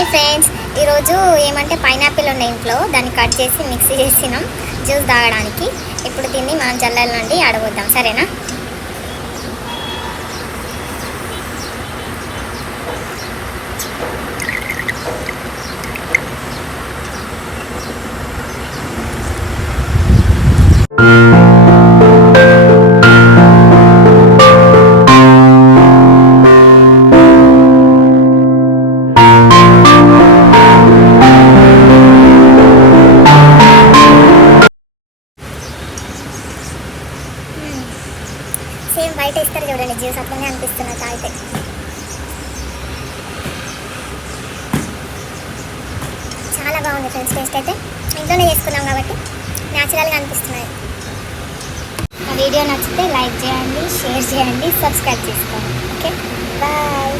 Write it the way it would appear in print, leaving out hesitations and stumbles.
Hi friends, ఈరోజు ఏమంటే pineapple ఉన్న ఇంట్లో దాన్ని కట్ చేసి మిక్సీ చేసినాం జ్యూస్ తాగడానికి. ఇప్పుడు దీన్ని మనం జల్లెల నుండి ఆడబోద్దాం, సరేనా? సేమ్ బయట ఇస్తారు చూడండి జ్యూస్, అట్లనే అనిపిస్తున్నది తాగితే. చాలా బాగుంది ఫ్రెండ్స్, టేస్ట్ అయితే ఇంట్లోనే చేసుకున్నాం కాబట్టి న్యాచురల్గా అనిపిస్తున్నాయి. ఆ వీడియో నచ్చితే లైక్ చేయండి, షేర్ చేయండి, సబ్స్క్రైబ్ చేసుకోండి. Okay, bye.